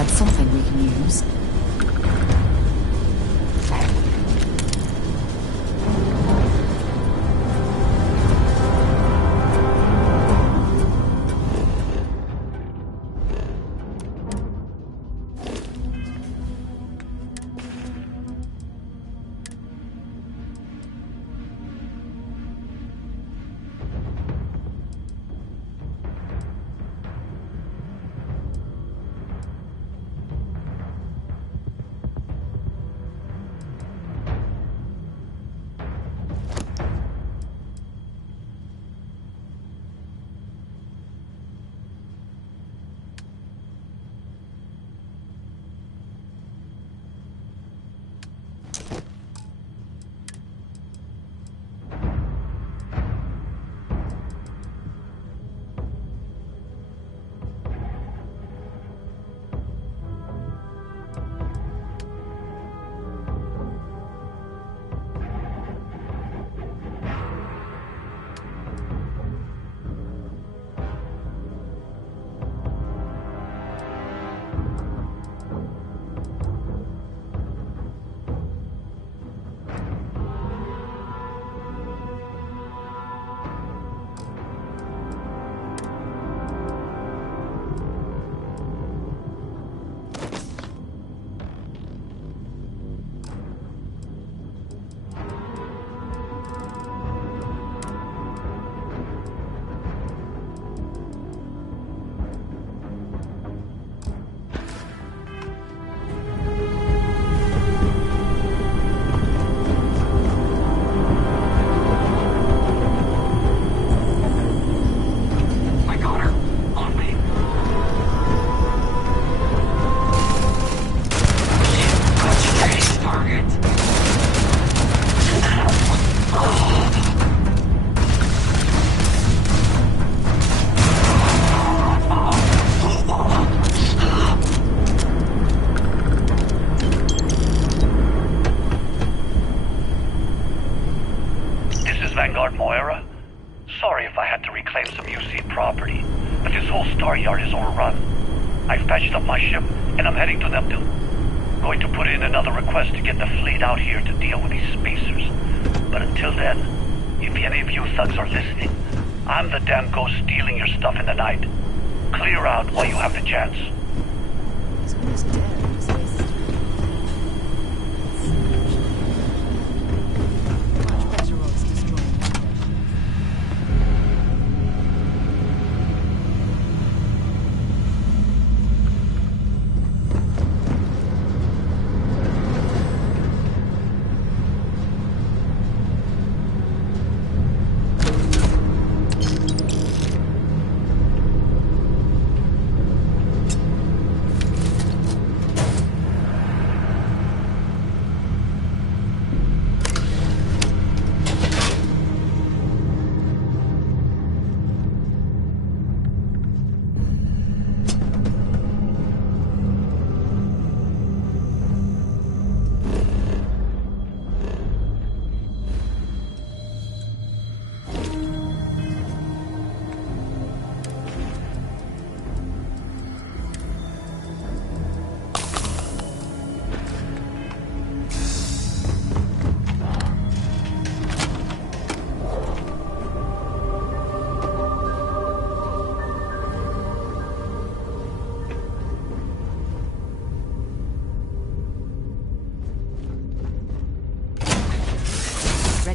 had something we can use.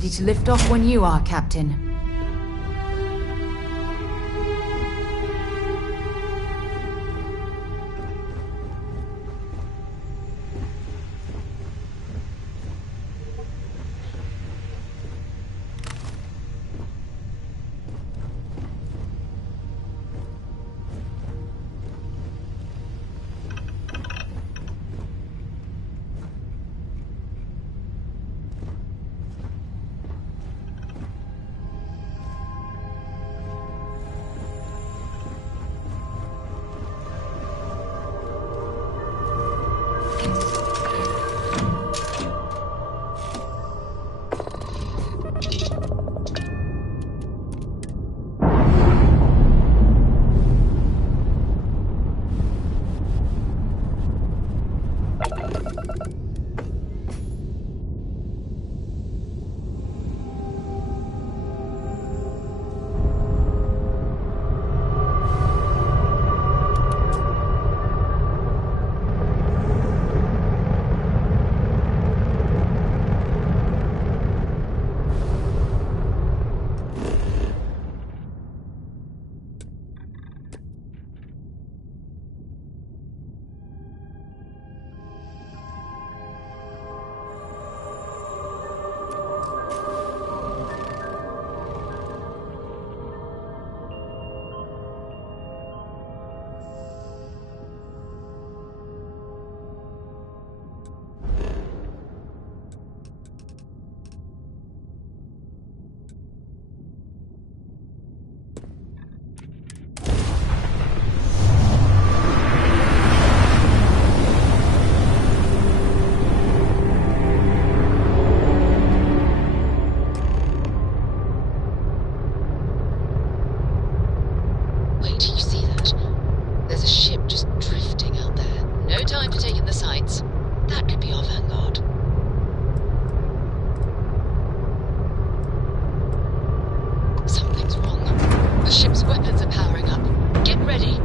Ready to lift off when you are, Captain. time to take in the sights. That could be our vanguard. Something's wrong. The ship's weapons are powering up. Get ready.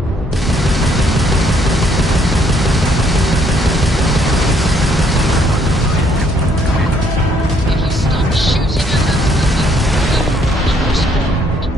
If you stop shooting at us, we'll be respond.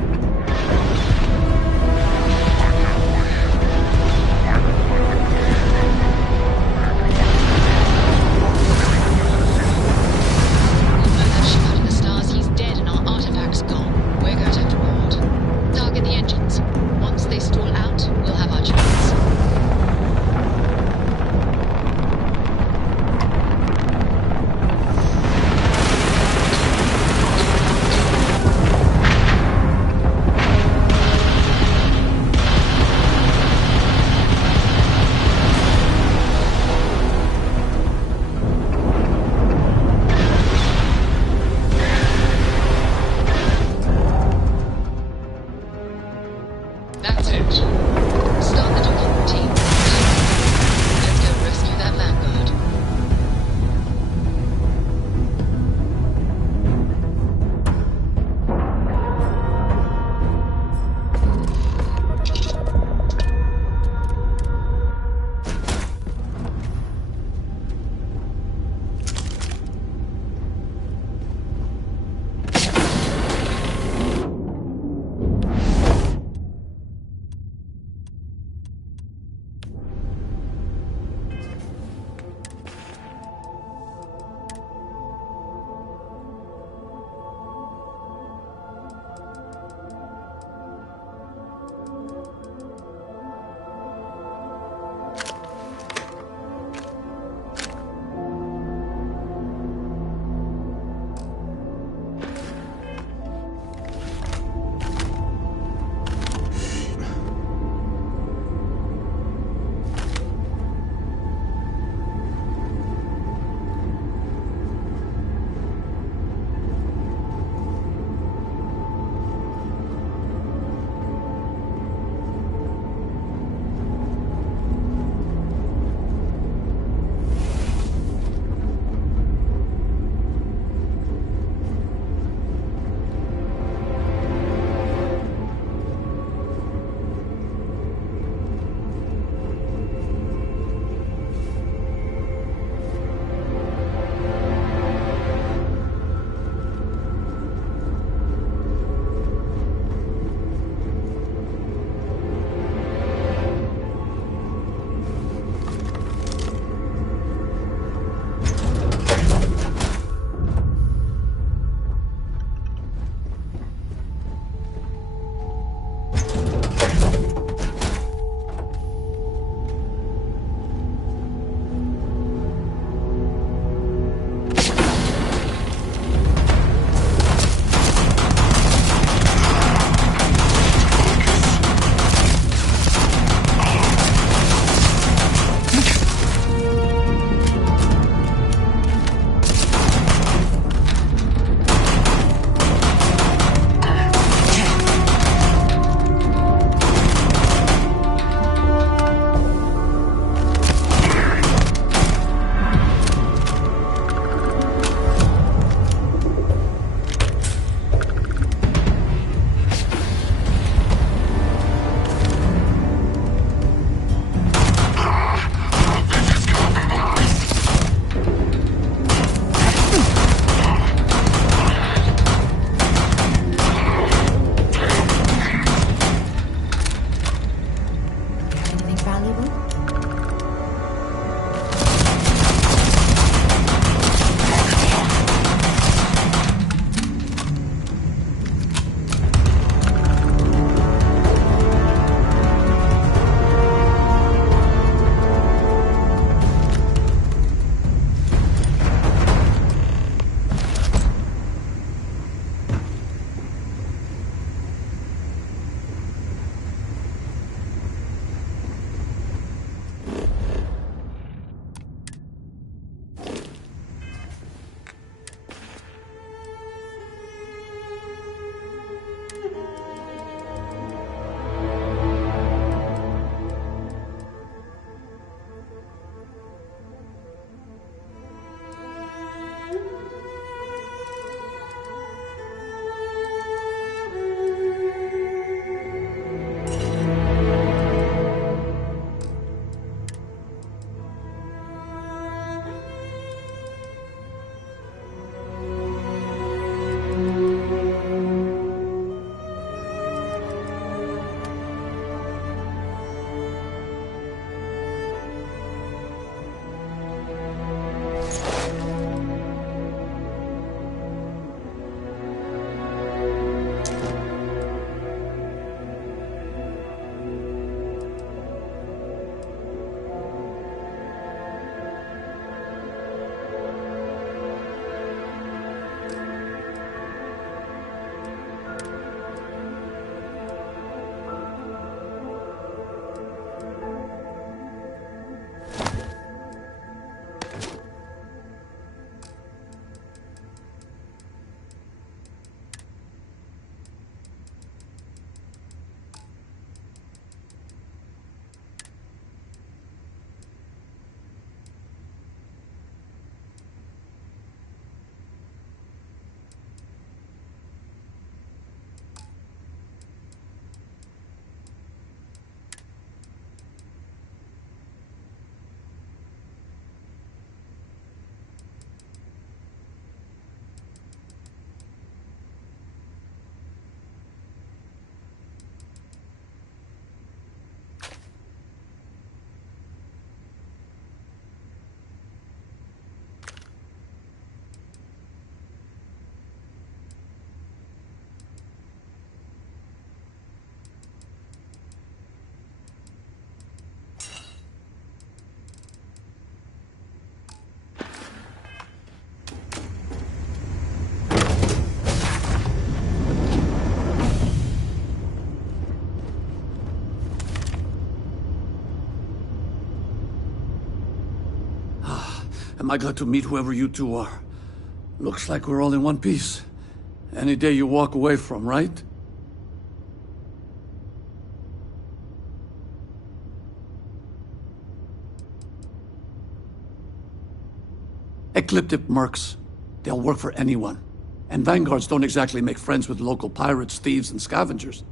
Am I glad to meet whoever you two are. Looks like we're all in one piece. Any day you walk away from, right? Ecliptic mercs. They'll work for anyone. And vanguards don't exactly make friends with local pirates, thieves, and scavengers.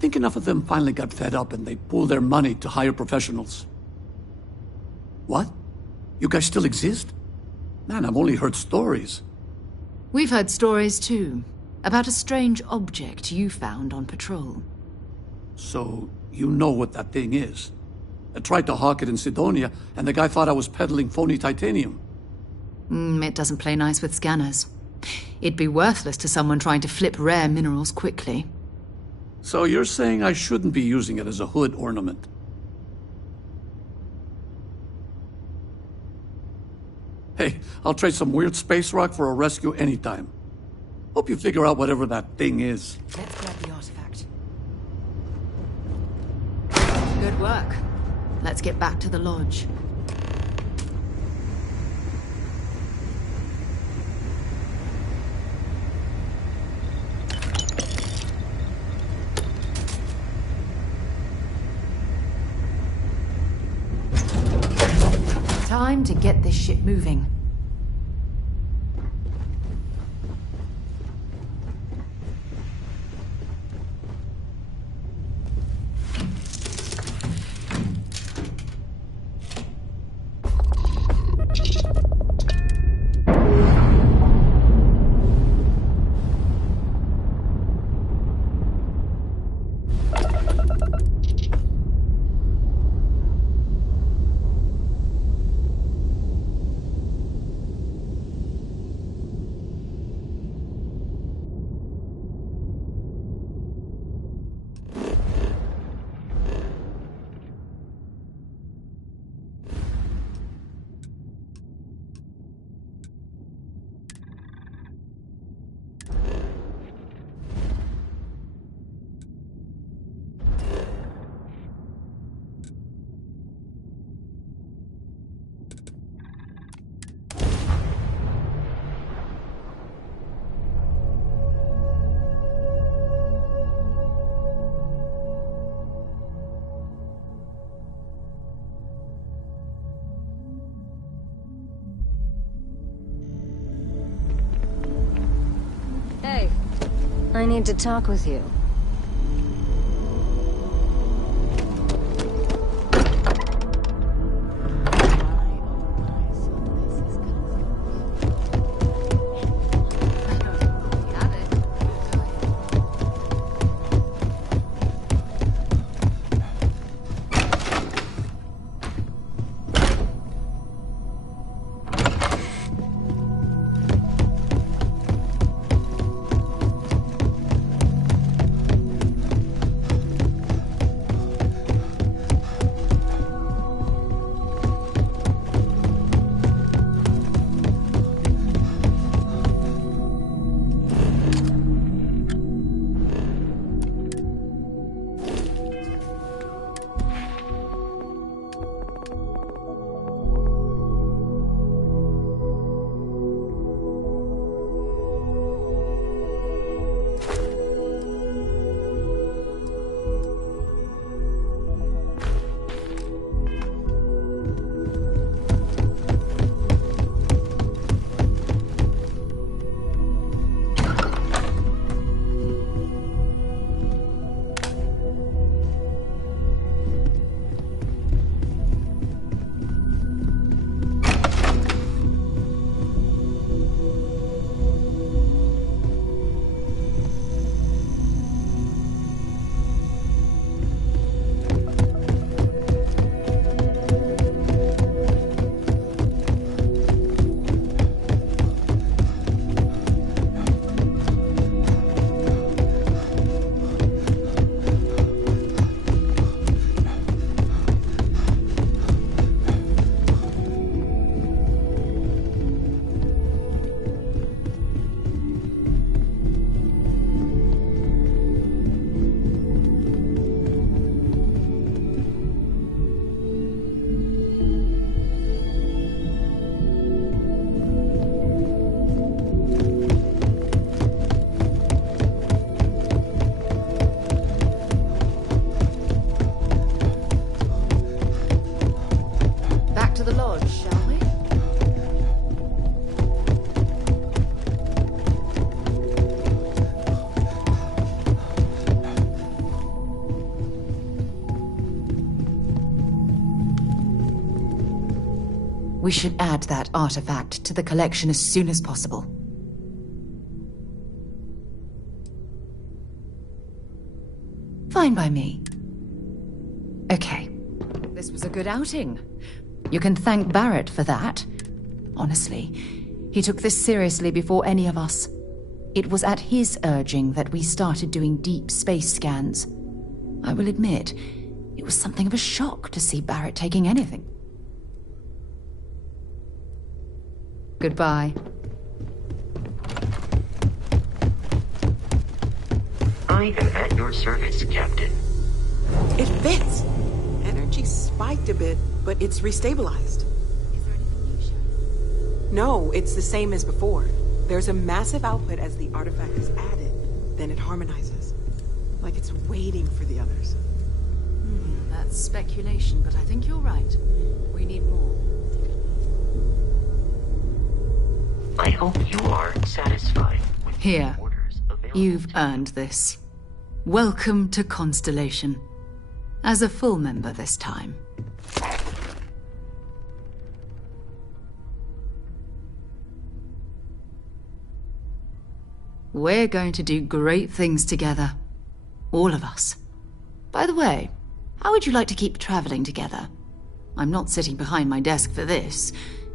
Think enough of them finally got fed up and they pool their money to hire professionals. What? You guys still exist? Man, I've only heard stories. We've heard stories too, about a strange object you found on patrol. So, you know what that thing is. I tried to hawk it in Sidonia, and the guy thought I was peddling phony titanium. It doesn't play nice with scanners. It'd be worthless to someone trying to flip rare minerals quickly. So you're saying I shouldn't be using it as a hood ornament? Hey, I'll trade some weird space rock for a rescue anytime. Hope you figure out whatever that thing is. Let's grab the artifact. Good work. Let's get back to the lodge. Time to get this ship moving. Hey, I need to talk with you. lodge, shall we? We should add that artifact to the collection as soon as possible. Fine by me. Okay. This was a good outing. You can thank Barrett for that. Honestly, he took this seriously before any of us. It was at his urging that we started doing deep space scans. I will admit, it was something of a shock to see Barrett taking anything. Goodbye. I am at your service, Captain. It fits. Energy spiked a bit, but it's restabilized. Is there anything new, Sheriff? No, it's the same as before. There's a massive output as the artifact is added. Then it harmonizes. Like it's waiting for the others. That's speculation, but I think you're right. We need more. I hope you are satisfied with Here. the orders available. You've earned this. Welcome to Constellation. As a full member this time. We're going to do great things together. All of us. By the way, how would you like to keep traveling together? I'm not sitting behind my desk for this.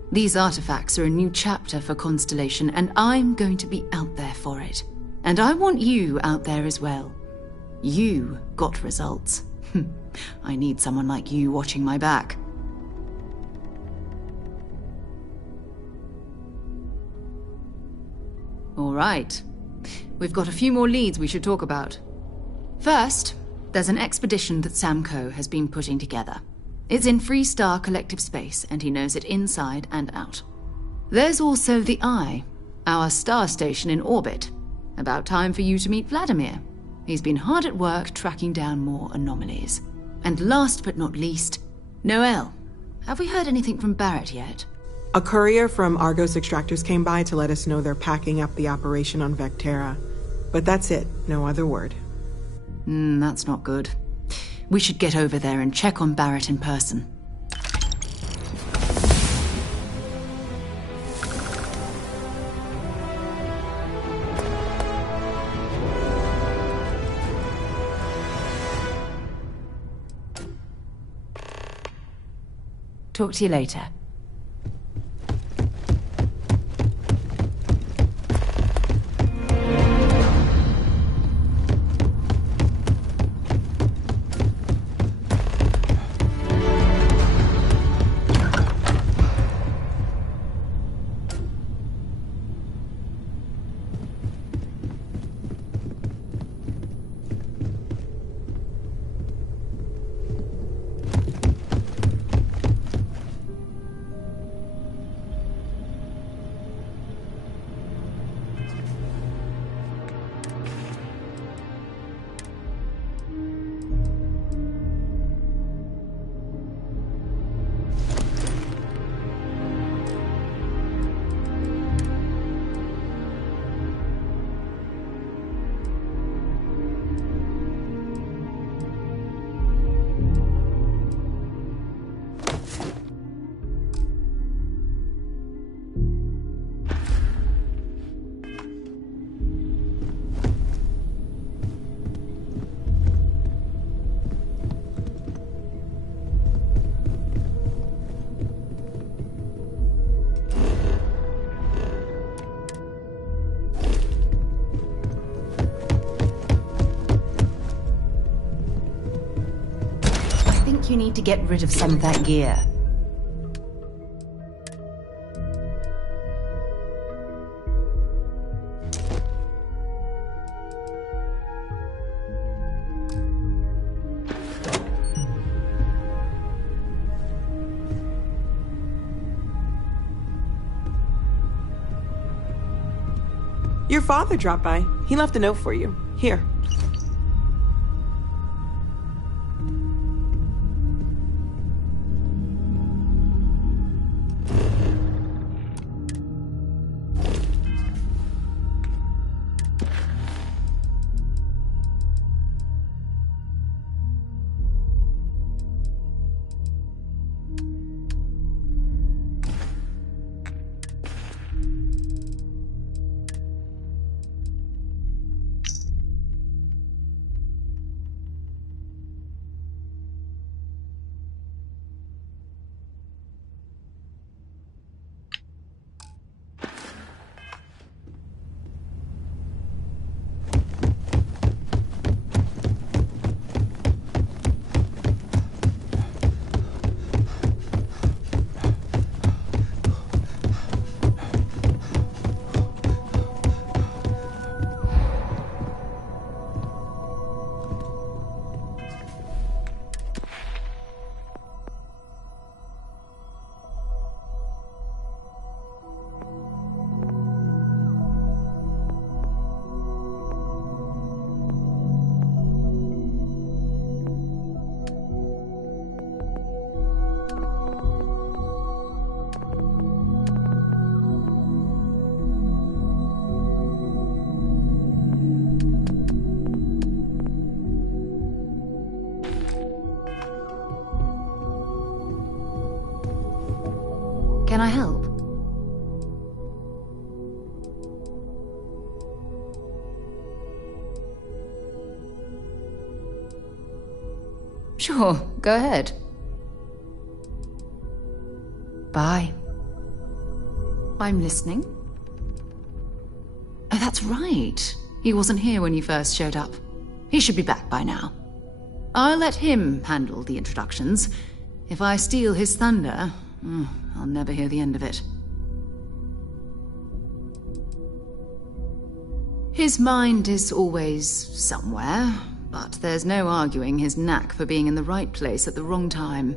These artifacts are a new chapter for Constellation, and I'm going to be out there for it. And I want you out there as well. You got results. I need someone like you watching my back. All right. We've got a few more leads we should talk about. First, there's an expedition that Samco has been putting together. It's in Freestar Collective Space, and he knows it inside and out. There's also the Eye, our star station in orbit. About time for you to meet Vladimir. He's been hard at work tracking down more anomalies. And last but not least, Noel. Have we heard anything from Barrett yet? A courier from Argos Extractors came by to let us know they're packing up the operation on Vectera. But that's it, no other word. That's not good. We should get over there and check on Barrett in person. Talk to you later. You need to get rid of some of that gear. Your father dropped by. He left a note for you. Here. Can I help? Sure, go ahead. Bye. I'm listening. Oh, that's right. He wasn't here when you first showed up. He should be back by now. I'll let him handle the introductions. If I steal his thunder, I'll never hear the end of it. His mind is always somewhere, but there's no arguing his knack for being in the right place at the wrong time.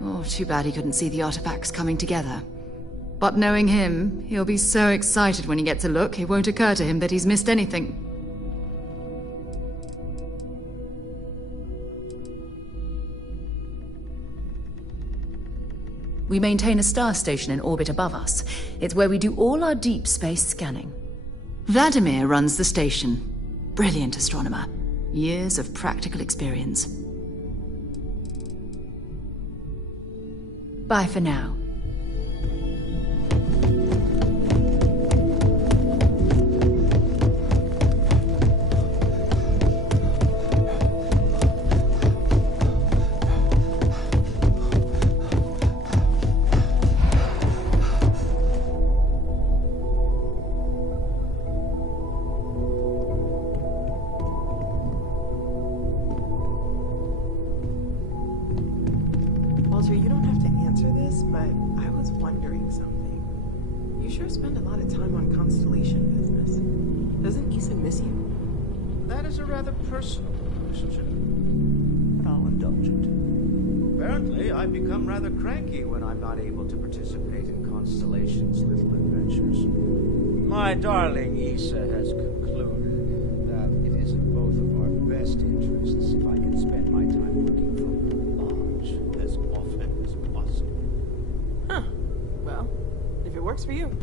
Oh, too bad he couldn't see the artifacts coming together. But knowing him, he'll be so excited when he gets a look, it won't occur to him that he's missed anything. We maintain a star station in orbit above us. It's where we do all our deep space scanning. Vladimir runs the station. Brilliant astronomer. Years of practical experience. Bye for now. Walter, you don't have to answer this, but I was wondering something. You sure spend a lot of time on constellation business. Doesn't Issa miss you? That is a rather personal question, but I'll indulge it. Apparently, I've become rather cranky when I'm not able to participate in Constellation's little adventures. My darling Issa has concluded that it is in both of our best interests if I can spend my time working from the lodge as often as possible. Huh. Well, if it works for you.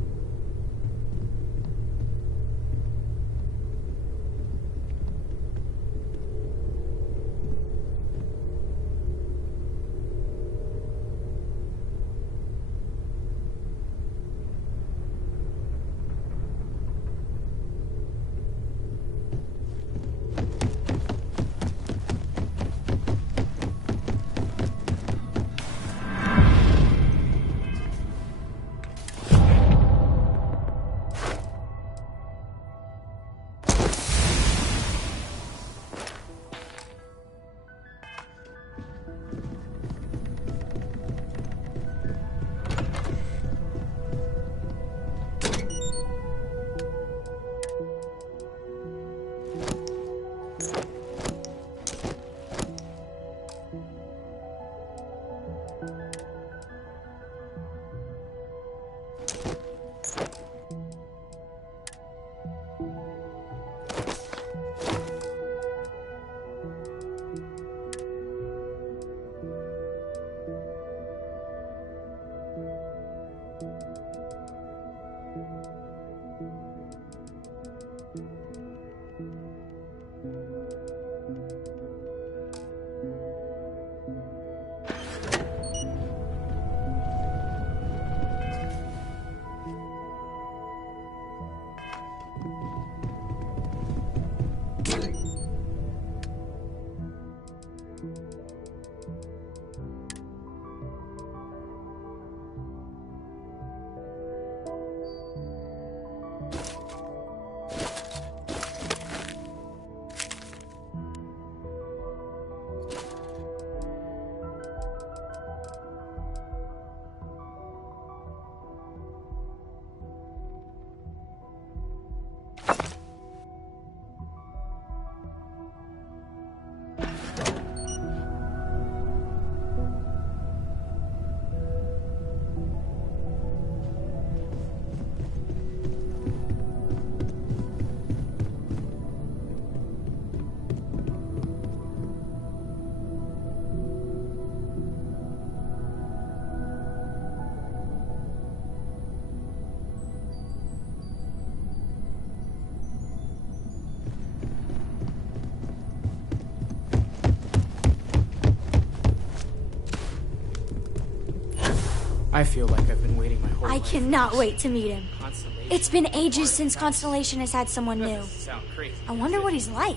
I feel like I've been waiting my whole I life. cannot wait to meet him. Constellation. It's been ages since Constellation has had someone That new. doesn't sound crazy. I wonder what he's like.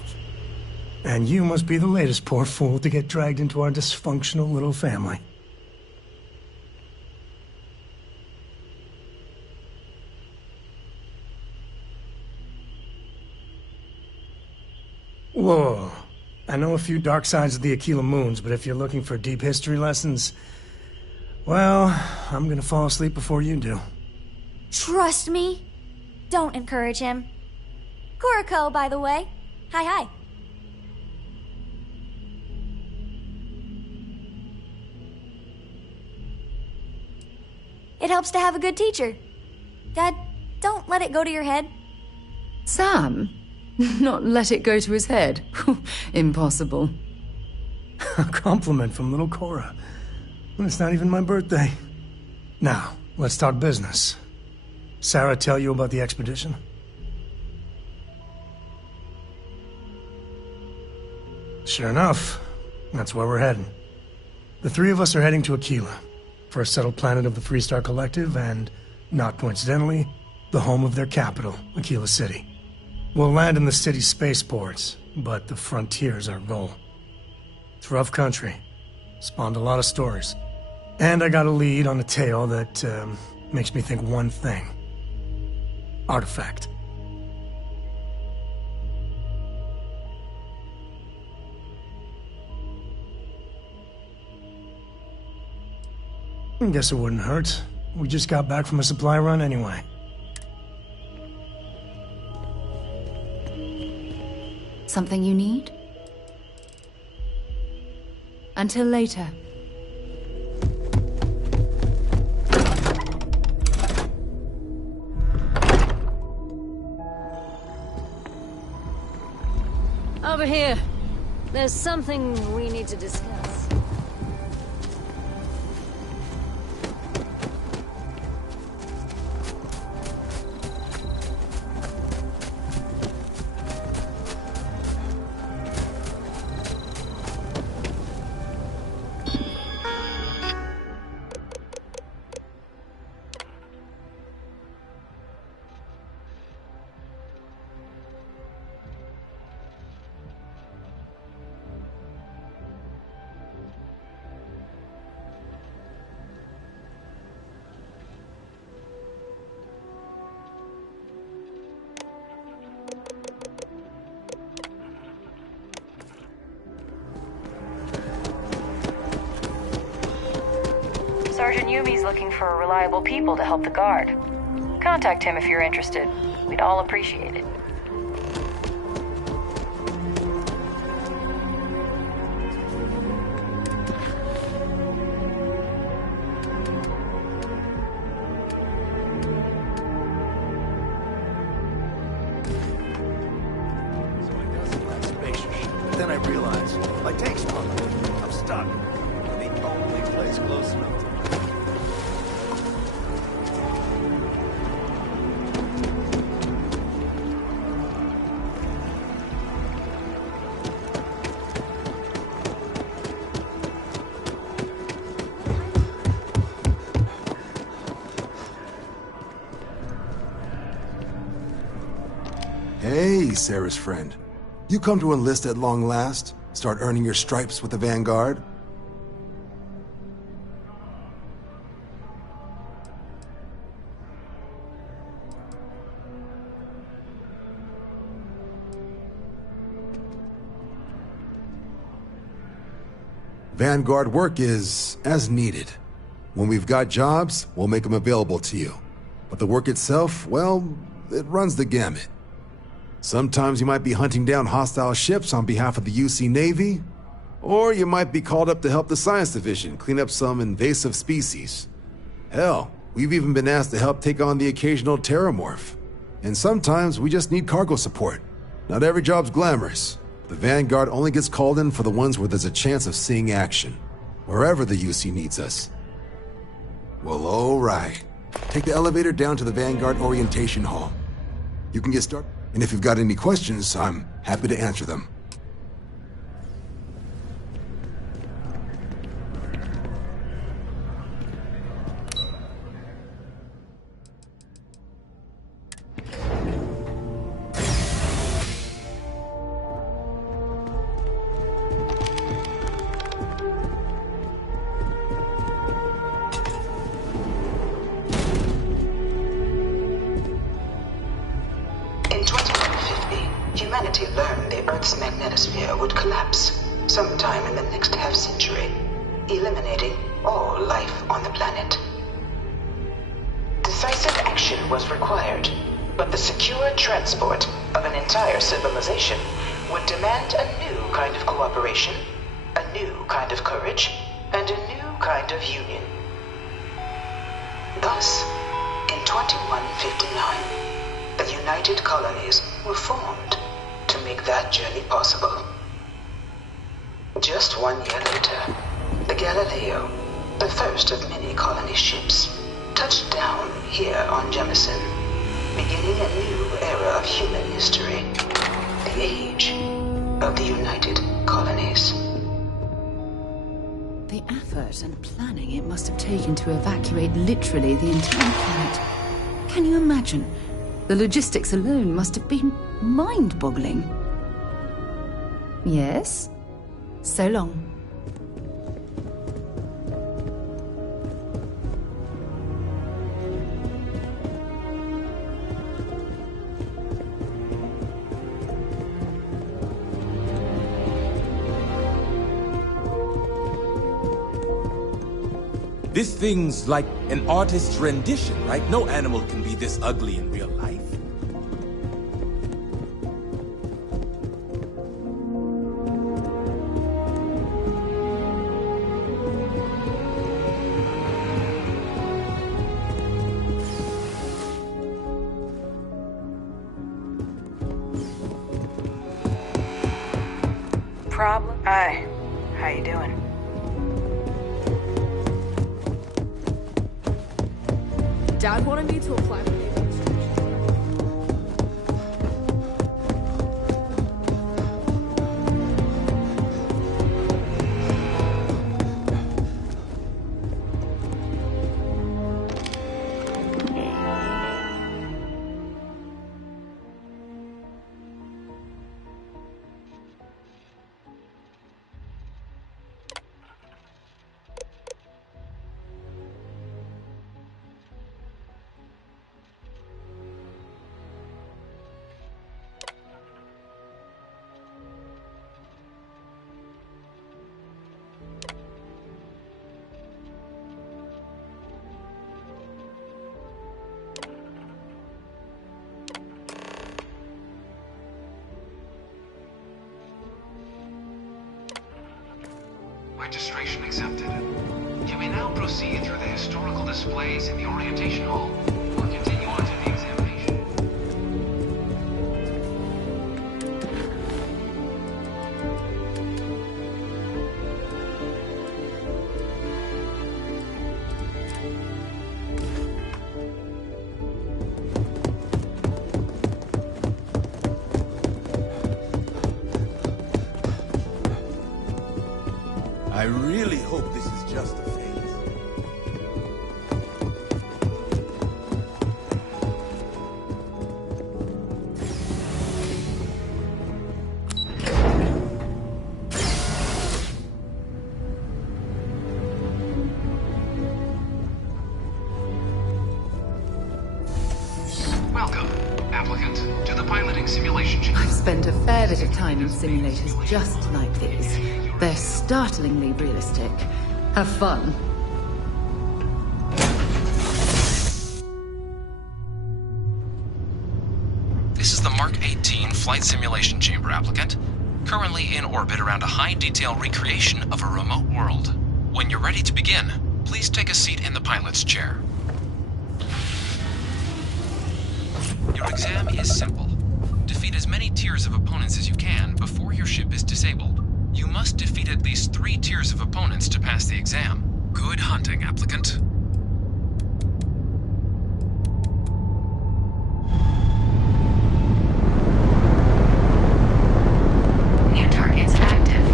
And you must be the latest poor fool to get dragged into our dysfunctional little family. Whoa. I know a few dark sides of the Aquila Moons, but if you're looking for deep history lessons, well, I'm gonna fall asleep before you do. Trust me. Don't encourage him. Kuriko, by the way. Hi. It helps to have a good teacher. Dad, don't let it go to your head. Sam? Not let it go to his head? Impossible. A compliment from little Cora. Well, it's not even my birthday. Now, let's talk business. Sarah tell you about the expedition? Sure enough, that's where we're heading. The three of us are heading to Aquila, first settled planet of the Freestar Collective, and, not coincidentally, the home of their capital, Aquila City. We'll land in the city's spaceports, but the frontier's our goal. It's rough country. Spawned a lot of stories. And I got a lead on a tale that makes me think one thing. Artifact. I guess it wouldn't hurt. We just got back from a supply run anyway. Something you need? Until later. Over here. There's something we need to discuss. Sergeant Yumi's looking for reliable people to help the Guard. Contact him if you're interested. We'd all appreciate it. Then I realized, my tank's broken. I'm stuck. The only place close enough to Hey, Sarah's friend. You come to enlist at long last? Start earning your stripes with the Vanguard? Vanguard work is as needed. When we've got jobs, we'll make them available to you. But the work itself, well, it runs the gamut. Sometimes you might be hunting down hostile ships on behalf of the UC Navy, or you might be called up to help the Science Division clean up some invasive species. Hell, we've even been asked to help take on the occasional terramorph. And sometimes we just need cargo support. Not every job's glamorous. The Vanguard only gets called in for the ones where there's a chance of seeing action, wherever the UC needs us. Well, all right. Take the elevator down to the Vanguard Orientation Hall. You can get started. And if you've got any questions, I'm happy to answer them. humanity learned the Earth's magnetosphere would collapse sometime in the next half-century, eliminating all life on the planet. Decisive action was required, but the secure transport of an entire civilization would demand a new kind of cooperation, a new kind of courage, and a new kind of union. Thus, in 2159, the United Colonies were formed to make that journey possible. Just 1 year later, the Galileo, the first of many colony ships, touched down here on Jemison, beginning a new era of human history, the age of the United Colonies. The effort and planning it must have taken to evacuate literally the entire planet. Can you imagine? The logistics alone must have been mind-boggling. Yes? So long. This thing's like an artist's rendition, right? No animal can be this ugly in real life. Problem? Hi. How you doing? Dad wanted me to apply for Registration accepted. You may now proceed through the historical displays in the orientation hall, or continue on to the examination. I really hope this is just a phase. Welcome, applicant, to the piloting simulation chamber. I've spent a fair bit of time in simulators just like these. They're startlingly realistic. Have fun. This is the Mark 18 Flight Simulation Chamber, applicant. Currently in orbit around a high-detail recreation of a remote world. When you're ready to begin, please take a seat in the pilot's chair. Your exam is simple. Defeat as many tiers of opponents as you can before your ship is disabled. You must defeat at least 3 tiers of opponents to pass the exam. Good hunting, applicant. New targets active.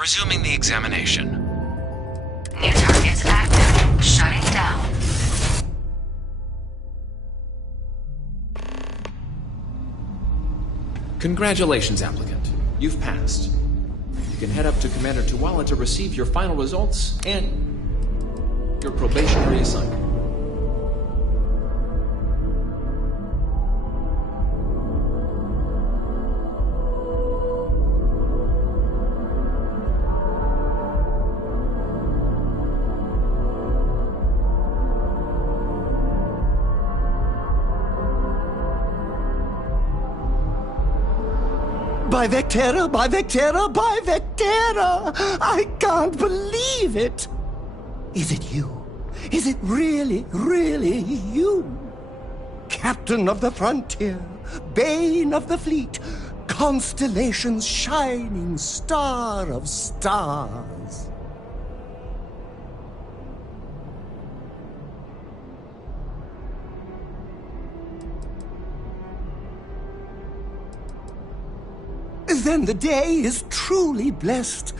Resuming the examination. New targets active. Shutting down. Congratulations, applicant. You've passed. You can head up to Commander Tuwala to receive your final results and your probationary assignment. By Vectera, by Vectera, by Vectera! I can't believe it! Is it you? Is it really, really you? Captain of the frontier, bane of the fleet, constellation's shining star of stars. Then the day is truly blessed.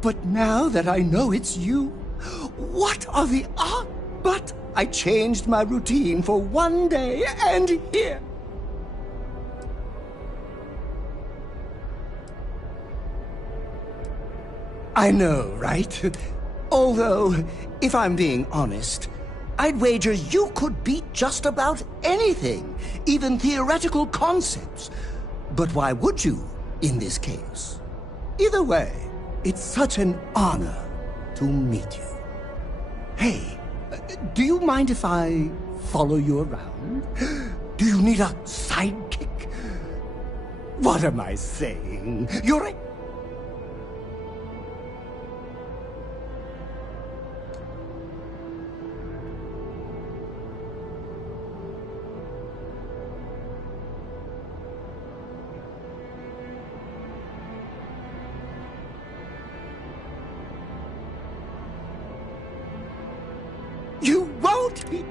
But now that I know it's you, what are the odds? But I changed my routine for one day, and here. I know, right? Although, if I'm being honest, I'd wager you could beat just about anything, even theoretical concepts. But why would you, in this case? Either way, it's such an honor to meet you. Hey, do you mind if I follow you around? Do you need a sidekick? What am I saying? You're a... You won't be...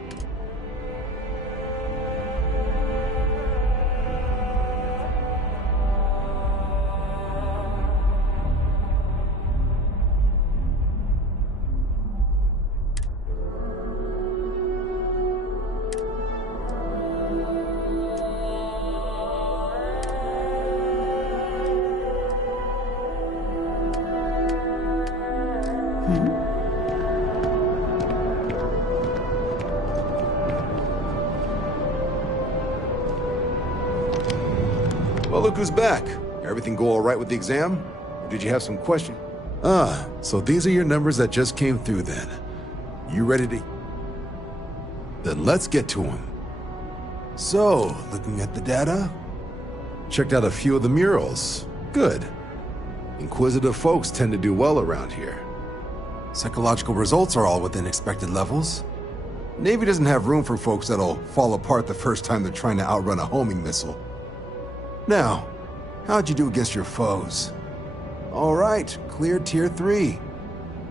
Well, look who's back. Everything go all right with the exam? Or did you have some question? Ah, so these are your numbers that just came through then. You ready to... Then let's get to them. So, looking at the data, checked out a few of the murals. Good. Inquisitive folks tend to do well around here. Psychological results are all within expected levels. Navy doesn't have room for folks that'll fall apart the first time they're trying to outrun a homing missile. Now, how'd you do against your foes? All right, clear tier 3.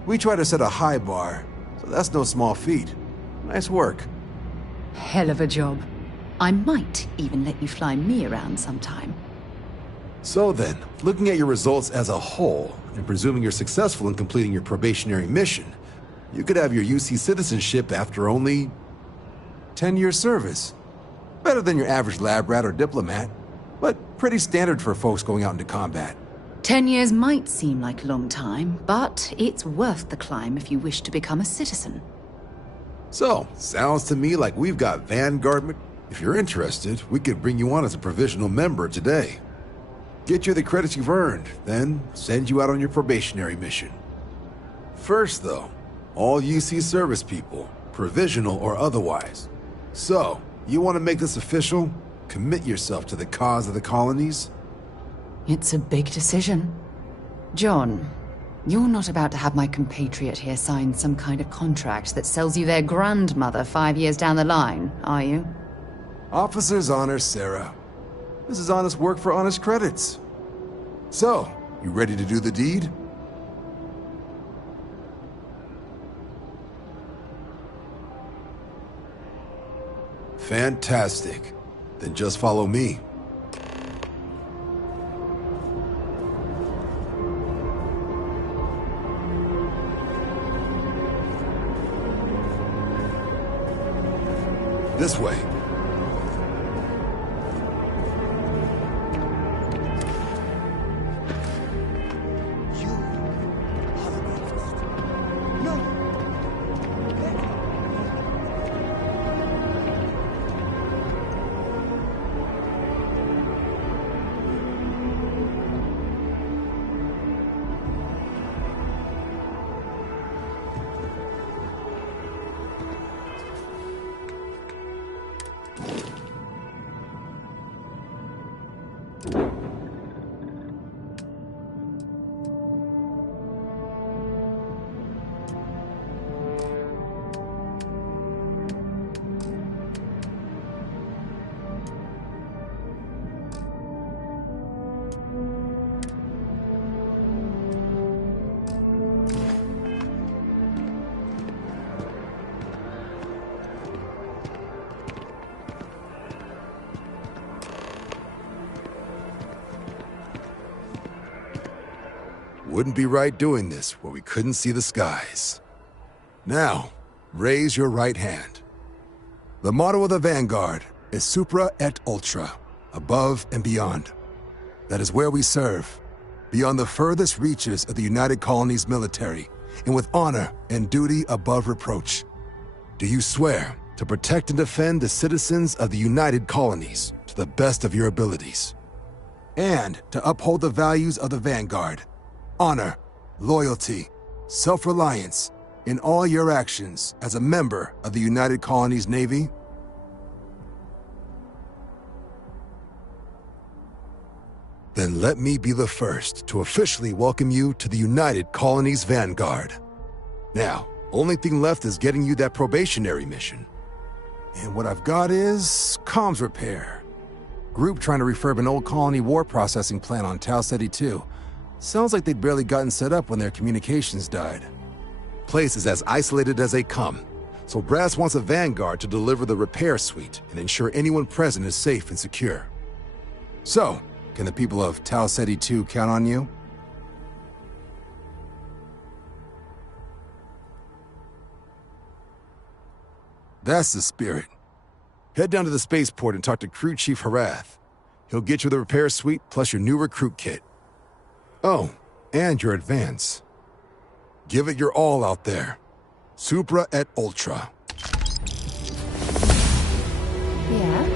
We try to set a high bar, so that's no small feat. Nice work. Hell of a job. I might even let you fly me around sometime. So then, looking at your results as a whole, and presuming you're successful in completing your probationary mission, you could have your UC citizenship after only 10 years service. Better than your average lab rat or diplomat, but pretty standard for folks going out into combat. 10 years might seem like a long time, but it's worth the climb if you wish to become a citizen. So, sounds to me like we've got Vanguard. If you're interested, we could bring you on as a provisional member today. Get you the credits you've earned, then send you out on your probationary mission. First though, all UC service people, provisional or otherwise. So, you want to make this official? Commit yourself to the cause of the colonies? It's a big decision. John, you're not about to have my compatriot here sign some kind of contract that sells you their grandmother 5 years down the line, are you? Officer's honor, Sarah. This is honest work for honest credits. So, you ready to do the deed? Fantastic. Then just follow me. This way. Wouldn't be right doing this where we couldn't see the skies. Now, raise your right hand. The motto of the Vanguard is Supra et Ultra, above and beyond. That is where we serve, beyond the furthest reaches of the United Colonies military, and with honor and duty above reproach. Do you swear to protect and defend the citizens of the United Colonies to the best of your abilities, and to uphold the values of the Vanguard, honor, loyalty, self-reliance in all your actions as a member of the United Colonies Navy? Then let me be the first to officially welcome you to the United Colonies Vanguard. Now, only thing left is getting you that probationary mission. And what I've got is comms repair. Group trying to refurb an old colony war processing plant on Tau Ceti 2. Sounds like they'd barely gotten set up when their communications died. Place is as isolated as they come, so Brass wants a Vanguard to deliver the repair suite and ensure anyone present is safe and secure. So, can the people of Tau Ceti 2 count on you? That's the spirit. Head down to the spaceport and talk to Crew Chief Harath. He'll get you the repair suite plus your new recruit kit. Oh, and your advance. Give it your all out there. Supra et Ultra. Yeah?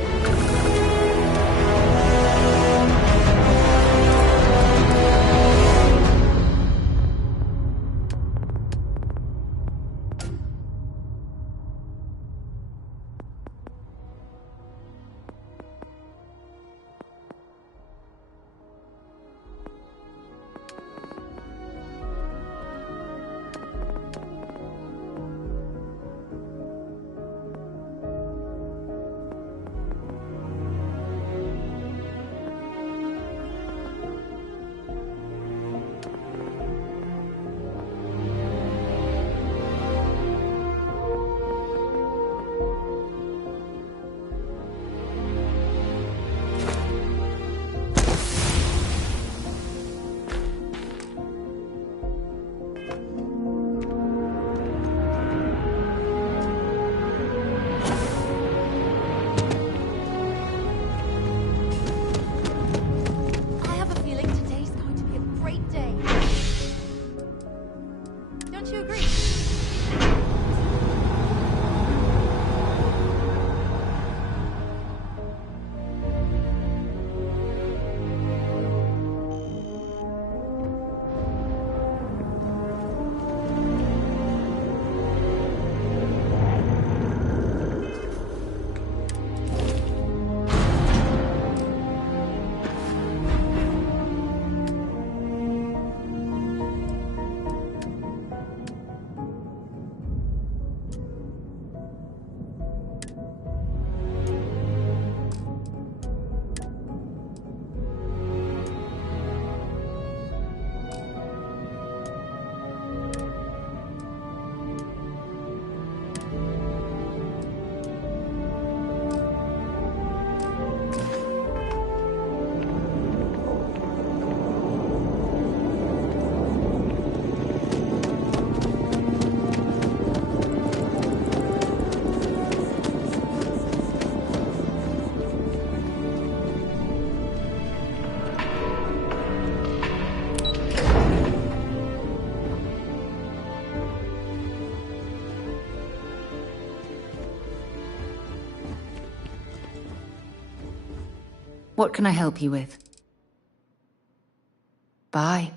What can I help you with? Bye.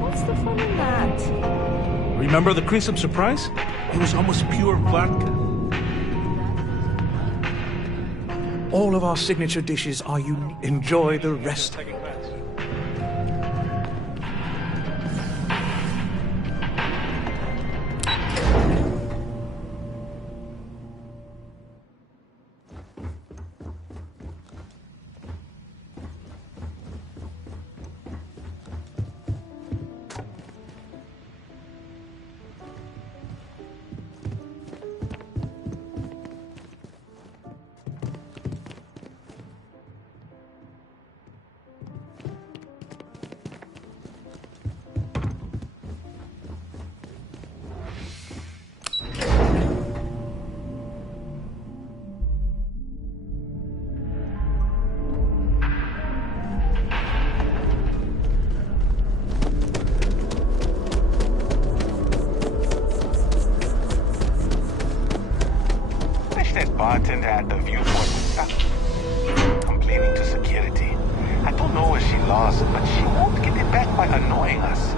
What's the fun in that? Remember the Crescent surprise? It was almost pure vodka. All of our signature dishes are unique. Enjoy the rest. Bartender at the viewport complaining to security. I don't know where she lost, but she won't get it back by annoying us.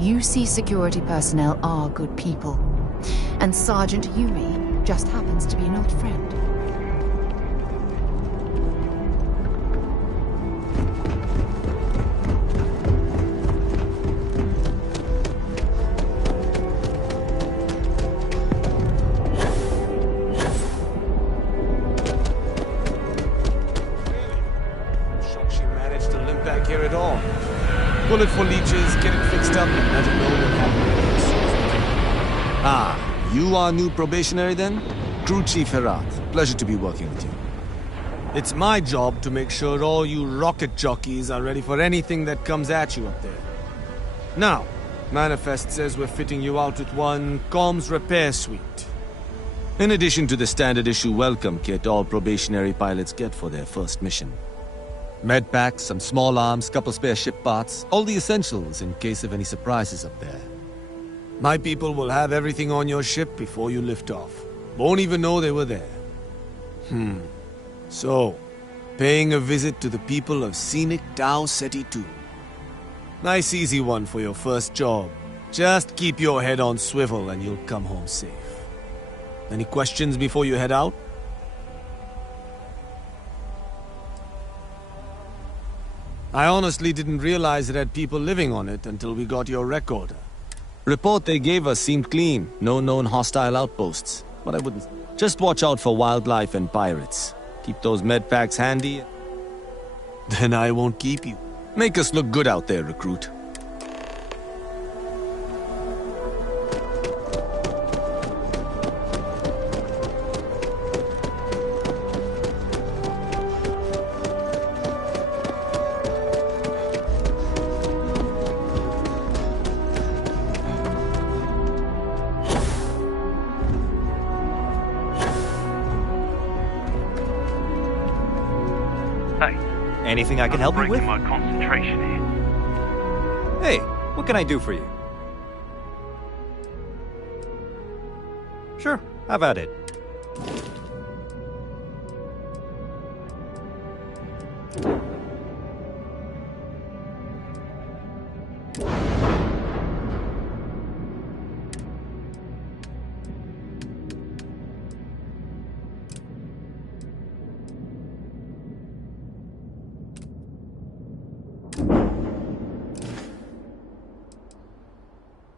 UC security personnel are good people, and Sergeant Yumi just happens to be an old friend. Shocked she managed to limp back here at all. Bullet for leeches, get it fixed up, and let it know what happened. Ah, you are new probationary then? Crew Chief Herat. Pleasure to be working with you. It's my job to make sure all you rocket jockeys are ready for anything that comes at you up there. Now, Manifest says we're fitting you out with one comms repair suite. In addition to the standard issue welcome kit all probationary pilots get for their first mission. Med packs, some small arms, couple spare ship parts, all the essentials in case of any surprises up there. My people will have everything on your ship before you lift off. Won't even know they were there. So, paying a visit to the people of scenic Tau Ceti 2. Nice easy one for your first job. Just keep your head on swivel and you'll come home safe. Any questions before you head out? I honestly didn't realize it had people living on it until we got your recorder. Report they gave us seemed clean. No known hostile outposts. But I wouldn't. Just watch out for wildlife and pirates. Keep those med packs handy. Then I won't keep you. Make us look good out there, recruit. Hey. Anything I can help you with? Breaking my concentration here. Hey, what can I do for you? Sure, have at it.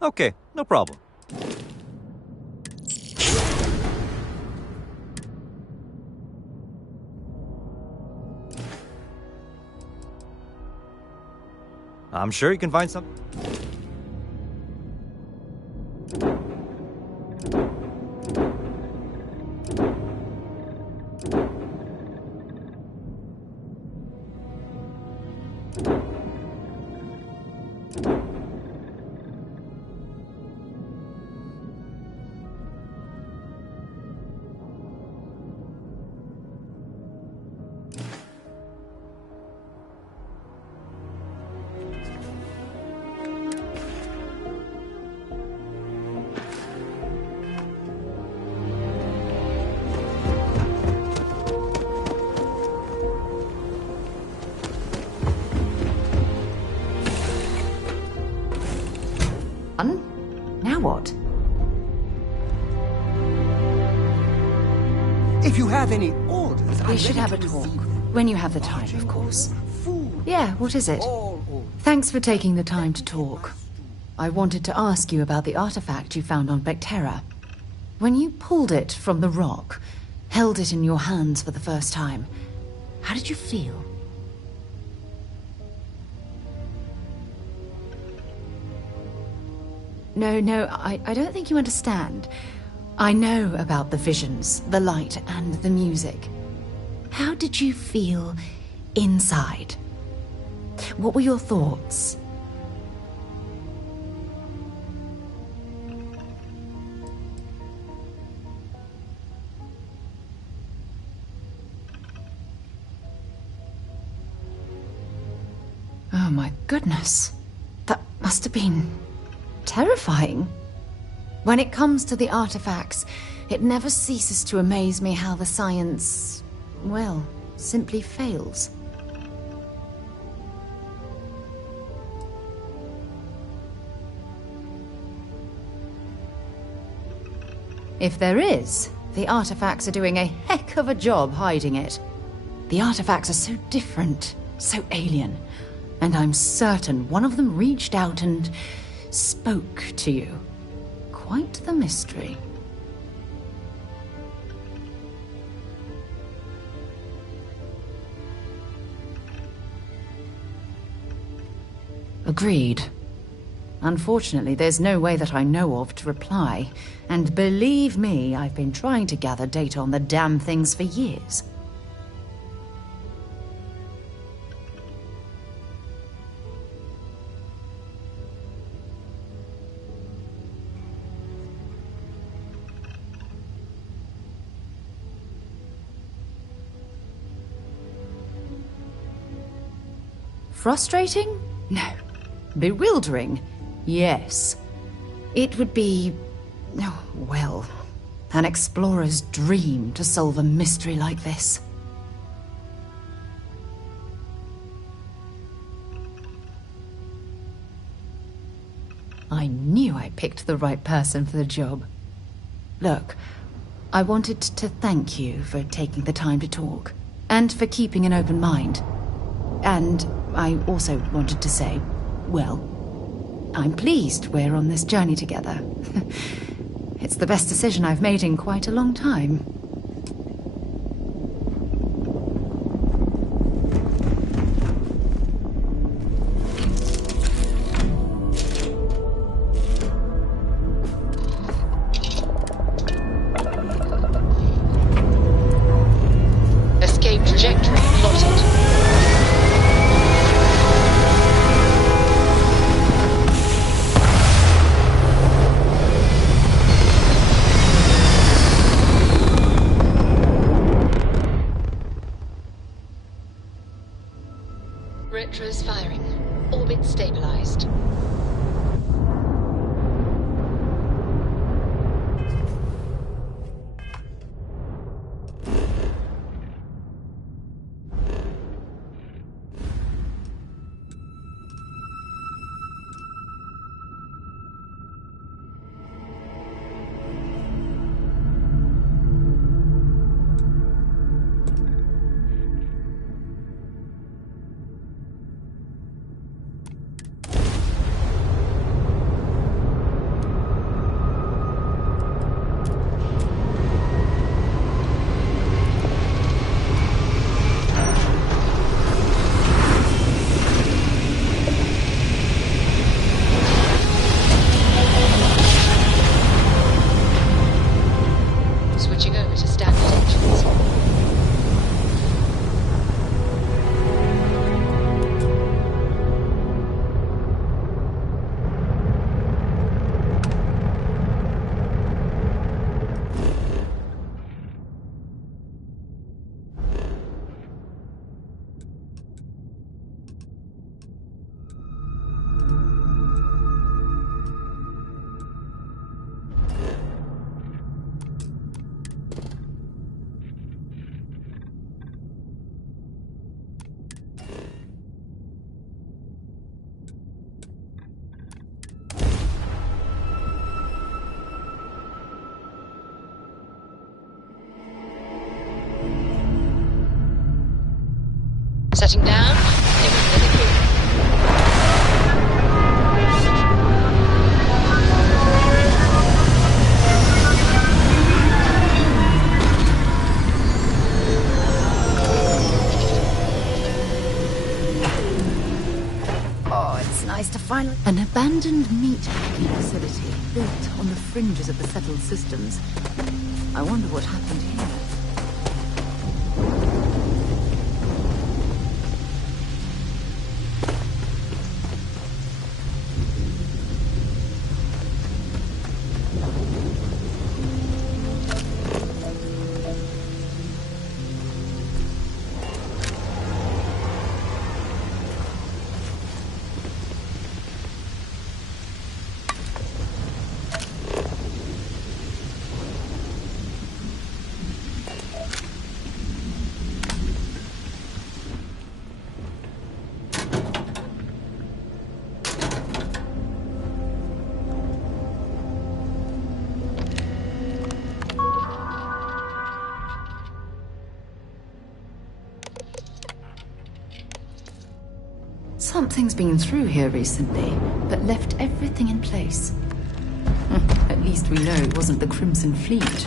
Okay, no problem. I'm sure you can find some. Now what? If you have any orders, We should have a talk. When you have the time, of course. Yeah, what is it? Thanks for taking the time to talk. I wanted to ask you about the artifact you found on Bactera. When you pulled it from the rock, held it in your hands for the first time, how did you feel? No, I don't think you understand. I know about the visions, the light, and the music. How did you feel inside? What were your thoughts? Oh my goodness. That must have been terrifying. When it comes to the artifacts, it never ceases to amaze me how the science, well, simply fails. If there is, the artifacts are doing a heck of a job hiding it. The artifacts are so different, so alien, and I'm certain one of them reached out and spoke to you. Quite the mystery. Agreed. Unfortunately, there's no way that I know of to reply. And believe me, I've been trying to gather data on the damn things for years. Frustrating? No. Bewildering? Yes. It would be, oh, well, an explorer's dream to solve a mystery like this. I knew I picked the right person for the job. Look, I wanted to thank you for taking the time to talk, and for keeping an open mind. And I also wanted to say, well, I'm pleased we're on this journey together. It's the best decision I've made in quite a long time. Escape trajectory plotted. touching down. Anyone for the crew. Oh, it's nice to finally... An abandoned meat-packing facility built on the fringes of the settled systems. I wonder what happened here. Something's been through here recently, but left everything in place. At least we know it wasn't the Crimson Fleet.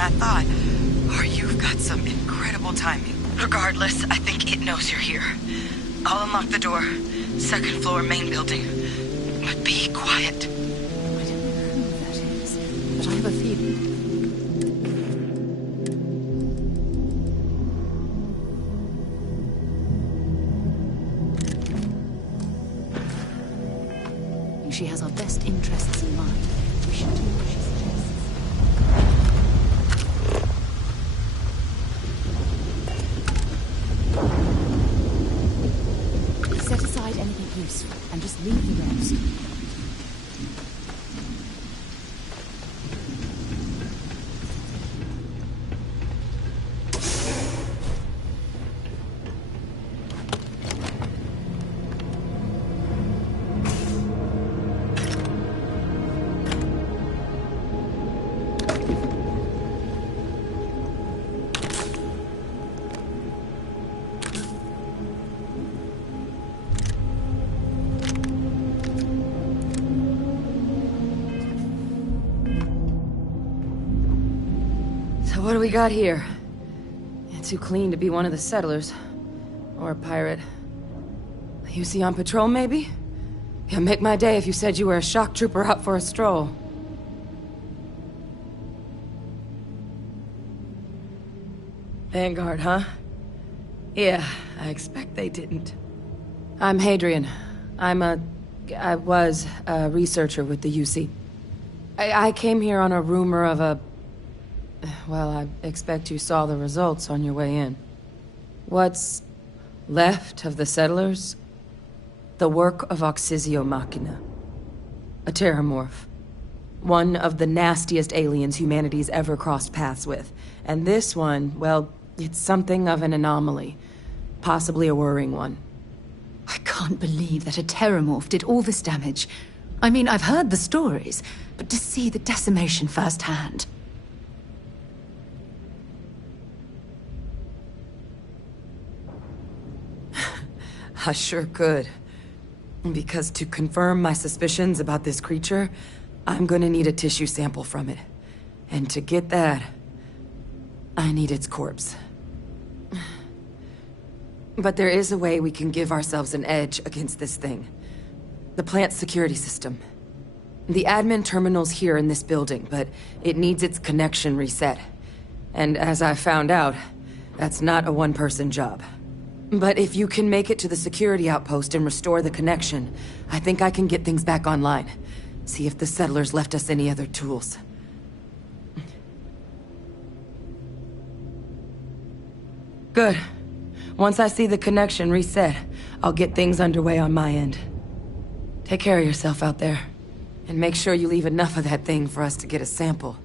I thought. Or you've got some incredible timing. Regardless, I think it knows you're here. I'll unlock the door. Second floor, main building. But be quiet. I don't know who that is, but I have a feeling. She has our best interests in mind. We should do what she suggests. Set aside anything useful and just leave the rest. What do we got here? Too clean to be one of the settlers. Or a pirate. You see on patrol, maybe? Yeah, make my day if you said you were a shock trooper out for a stroll. Vanguard, huh? Yeah, I expect they didn't. I'm Hadrian. I was a researcher with the UC. I came here on a rumor of a... Well, I expect you saw the results on your way in. What's left of the settlers? The work of Oxysio Machina. A terramorph. One of the nastiest aliens humanity's ever crossed paths with. And this one, well, it's something of an anomaly. Possibly a worrying one. I can't believe that a terramorph did all this damage. I mean, I've heard the stories, but to see the decimation firsthand... I sure could. Because to confirm my suspicions about this creature, I'm gonna need a tissue sample from it. And to get that, I need its corpse. But there is a way we can give ourselves an edge against this thing. The plant's security system. The admin terminal's here in this building, but it needs its connection reset. And as I found out, that's not a one-person job. But if you can make it to the security outpost and restore the connection, I think I can get things back online. See if the settlers left us any other tools. Good. Once I see the connection reset, I'll get things underway on my end. Take care of yourself out there. And make sure you leave enough of that thing for us to get a sample.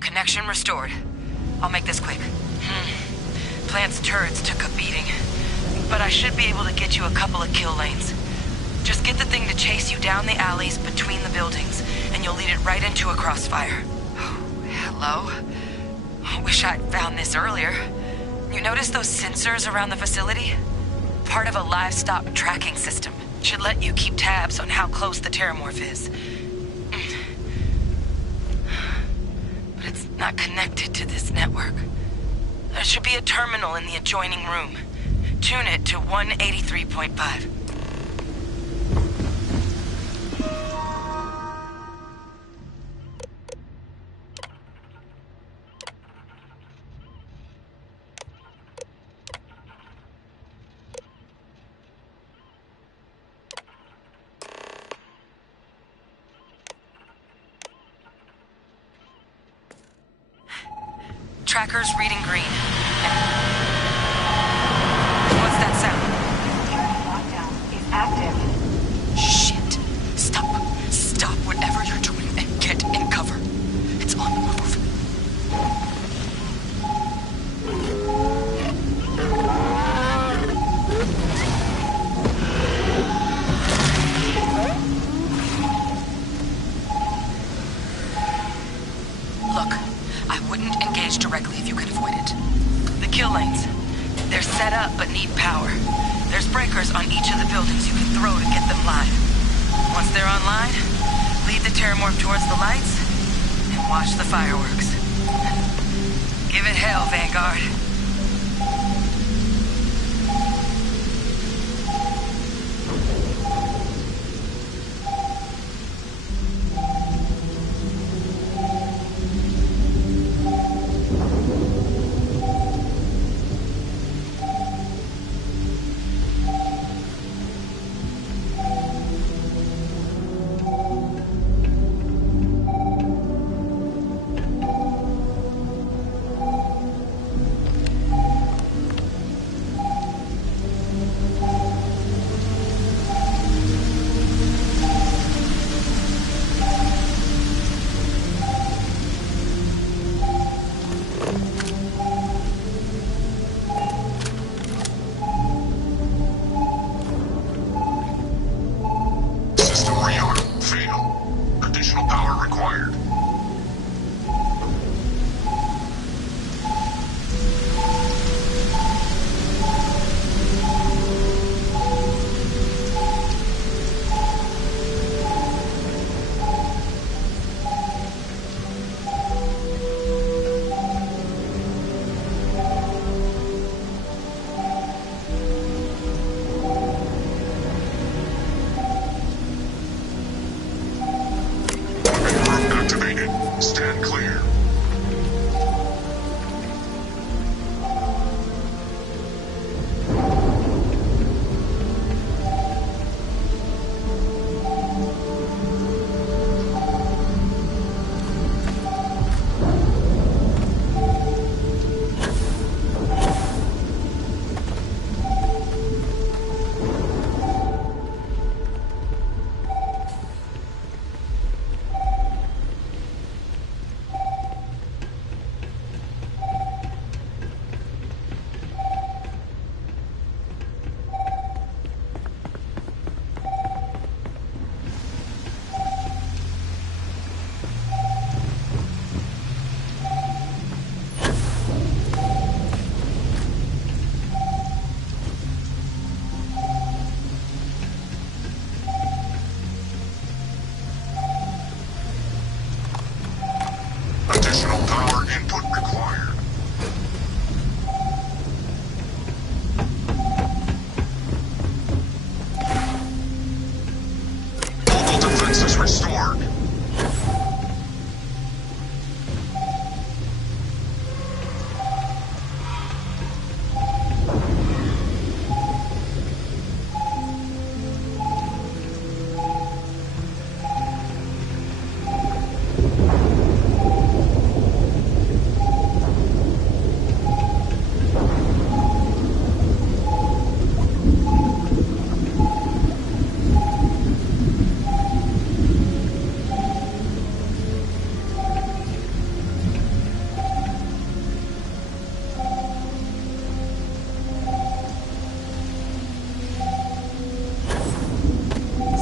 Connection restored. I'll make this quick. Plant's turrets took a beating, but I should be able to get you a couple of kill lanes. Just get the thing to chase you down the alleys between the buildings, and you'll lead it right into a crossfire. Oh, hello? Wish I'd found this earlier. You notice those sensors around the facility? Part of a livestock tracking system. Should let you keep tabs on how close the terramorph is. But it's not connected to this network. There should be a terminal in the adjoining room. Tune it to 183.5. tracker's reading green. What's that sound? Lockdown is active. Shit. Stop whatever you're doing and get in cover. It's on the move. Look, I wouldn't engage directly if you could avoid it. The kill lanes. They're set up but need power. There's breakers on each of the buildings you can throw to get them live. Once they're online, lead the terramorph towards the lights and watch the fireworks. Give it hell, Vanguard.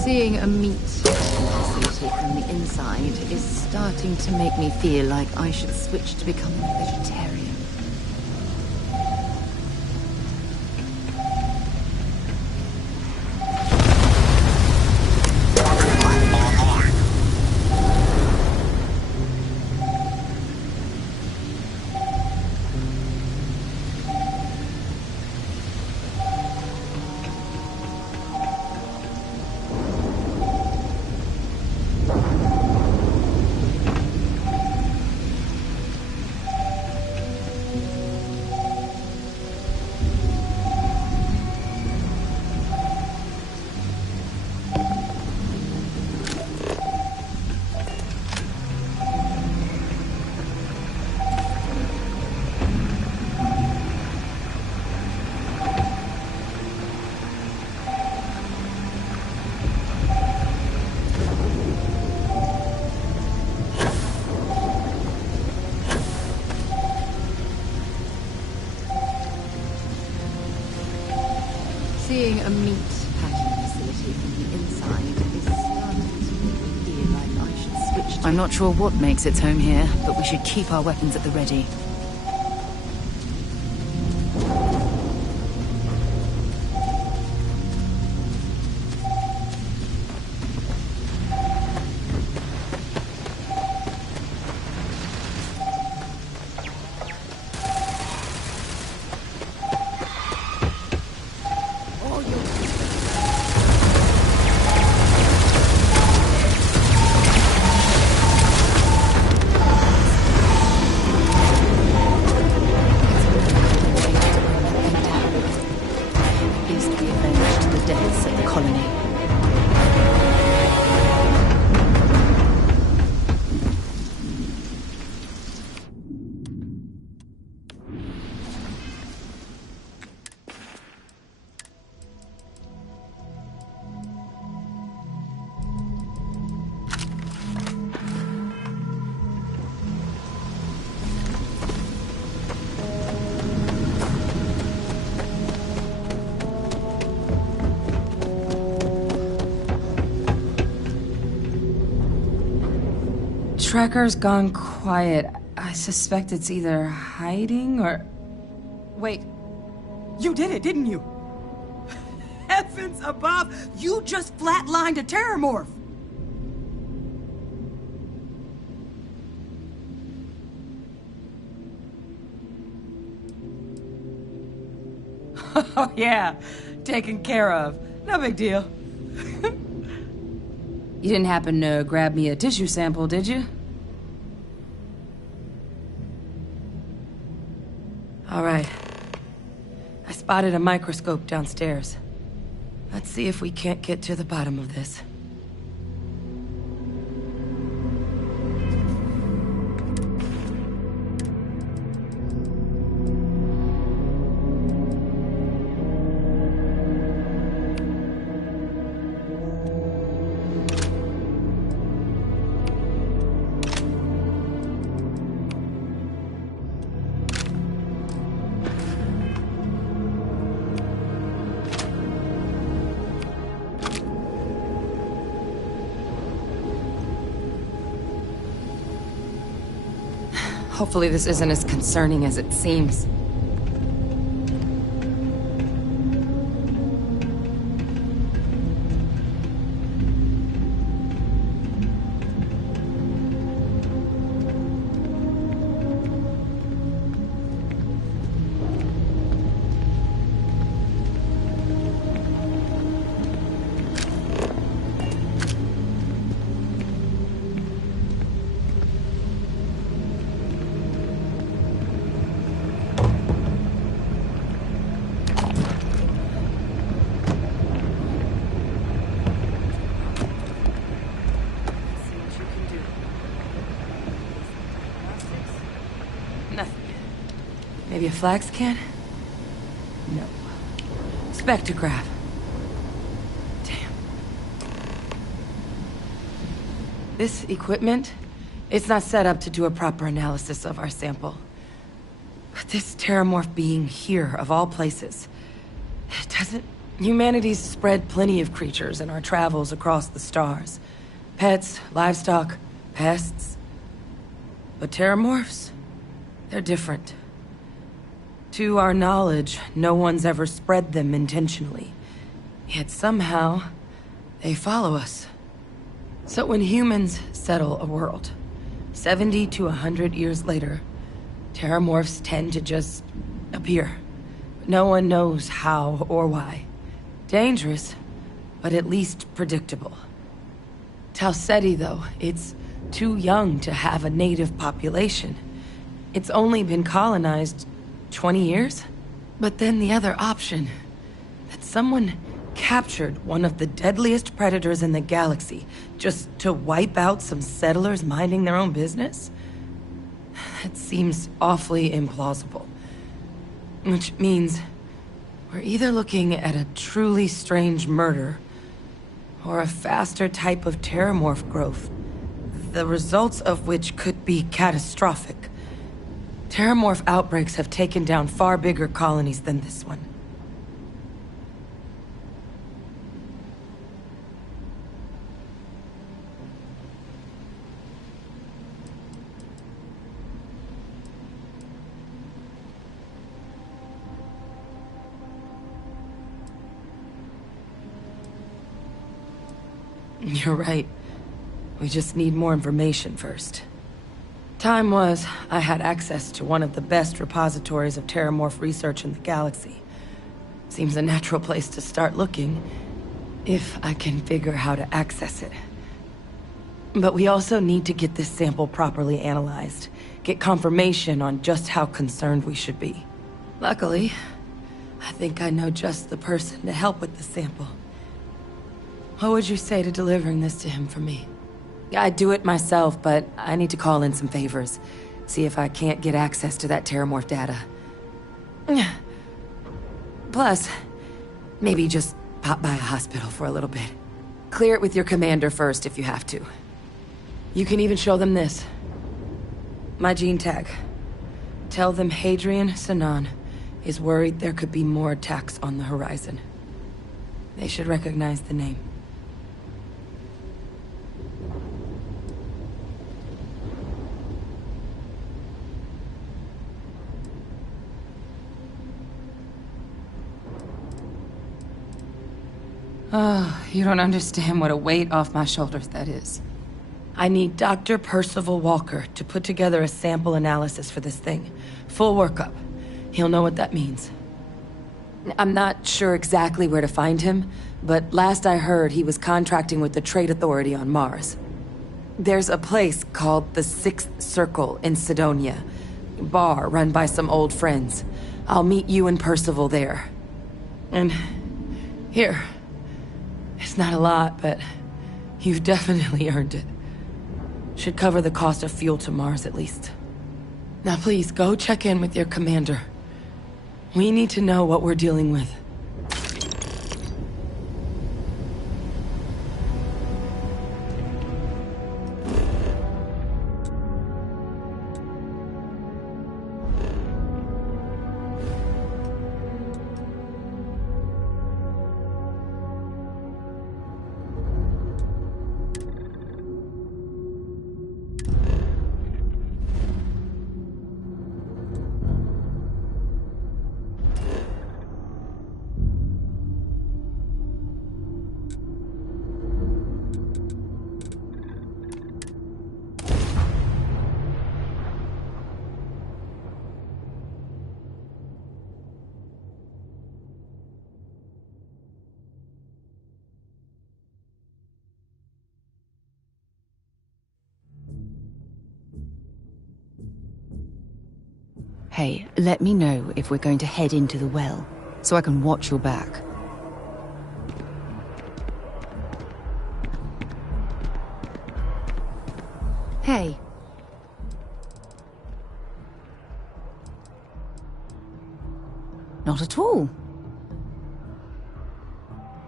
Seeing a meat facility from the inside is starting to make me feel like I should switch to becoming a vegetarian. Seeing a meat packing facility from the inside is starting to make me feel like I should switch to... I'm not sure what makes its home here, but we should keep our weapons at the ready. Tracker's gone quiet. I suspect it's either hiding or... Wait. You did it, didn't you? Heavens above! You just flatlined a terramorph! Oh, yeah. Taken care of. No big deal. You didn't happen to grab me a tissue sample, did you? All right. I spotted a microscope downstairs. Let's see if we can't get to the bottom of this. Hopefully this isn't as concerning as it seems. Maybe a flax can? No. Spectrograph. Damn. This equipment, it's not set up to do a proper analysis of our sample. But this terramorph being here, of all places, it doesn't... Humanity's spread plenty of creatures in our travels across the stars. Pets, livestock, pests. But terramorphs? They're different. To our knowledge, no one's ever spread them intentionally. Yet somehow, they follow us. So when humans settle a world, 70 to 100 years later, terramorphs tend to just appear. No one knows how or why. Dangerous, but at least predictable. Tau Ceti, though, it's too young to have a native population. It's only been colonized 20 years? But then the other option, that someone captured one of the deadliest predators in the galaxy just to wipe out some settlers minding their own business? That seems awfully implausible. Which means we're either looking at a truly strange murder or a faster type of terramorph growth, the results of which could be catastrophic. Terramorph outbreaks have taken down far bigger colonies than this one. You're right. We just need more information first. Time was, I had access to one of the best repositories of terramorph research in the galaxy. Seems a natural place to start looking, if I can figure how to access it. But we also need to get this sample properly analyzed, get confirmation on just how concerned we should be. Luckily, I think I know just the person to help with the sample. What would you say to delivering this to him for me? I'd do it myself, but I need to call in some favors. See if I can't get access to that terramorph data. Plus, maybe just pop by a hospital for a little bit. Clear it with your commander first if you have to. You can even show them this. My gene tag. Tell them Hadrian Sanan is worried there could be more attacks on the horizon. They should recognize the name. Oh, you don't understand what a weight off my shoulders that is. I need Dr. Percival Walker to put together a sample analysis for this thing. Full workup. He'll know what that means. I'm not sure exactly where to find him, but last I heard he was contracting with the Trade Authority on Mars. There's a place called the Sixth Circle in Sidonia. Bar run by some old friends. I'll meet you and Percival there. And here. It's not a lot, but you've definitely earned it. Should cover the cost of fuel to Mars, at least. Now please, go check in with your commander. We need to know what we're dealing with. Hey, let me know if we're going to head into the well, so I can watch your back. Hey. Not at all.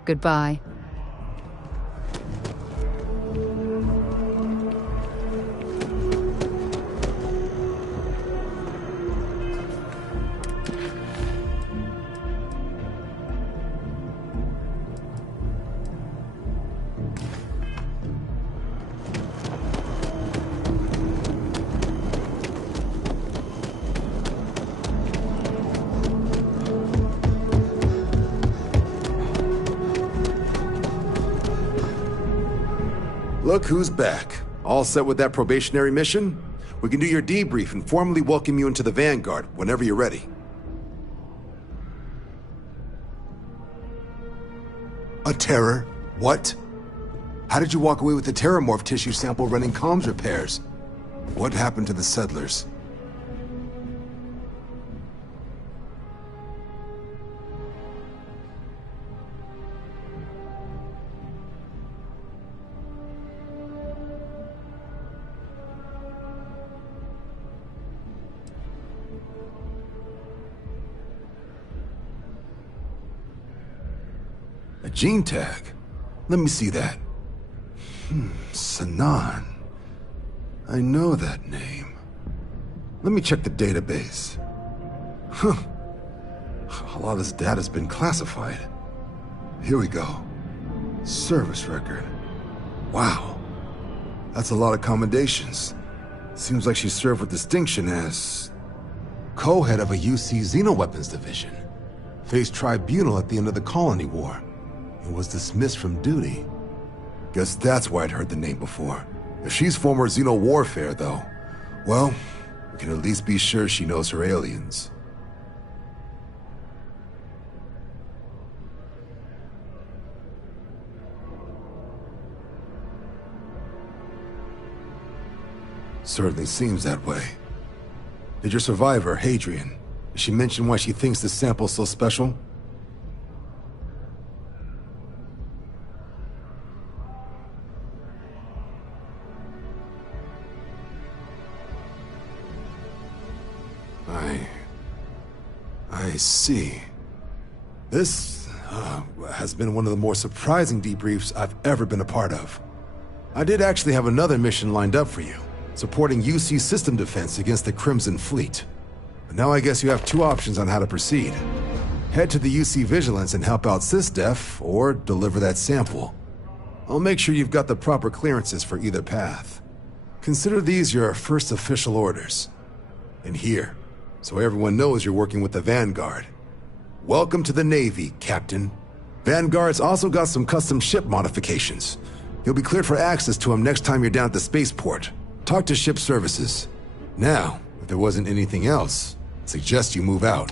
Goodbye. Look who's back. All set with that probationary mission? We can do your debrief and formally welcome you into the Vanguard whenever you're ready. A terror? What? How did you walk away with the terramorph tissue sample running comms repairs? What happened to the settlers? A gene tag? Let me see that. Sanan. I know that name. Let me check the database. Huh. A lot of this data's been classified. Here we go. Service record. Wow. That's a lot of commendations. Seems like she served with distinction as co-head of a UC Xenoweapons division. Faced tribunal at the end of the Colony War and was dismissed from duty. Guess that's why I'd heard the name before. If she's former Xeno warfare, though, well, we can at least be sure she knows her aliens. Certainly seems that way. Did your survivor, Hadrian, did she mention why she thinks this sample's so special? I see. This has been one of the more surprising debriefs I've ever been a part of. I did actually have another mission lined up for you, supporting UC system defense against the Crimson Fleet. But now I guess you have two options on how to proceed. Head to the UC Vigilance and help out SysDef, or deliver that sample. I'll make sure you've got the proper clearances for either path. Consider these your first official orders. And here, so everyone knows you're working with the Vanguard. Welcome to the Navy, Captain. Vanguard's also got some custom ship modifications. You'll be cleared for access to them next time you're down at the spaceport. Talk to ship services. Now, if there wasn't anything else, I'd suggest you move out.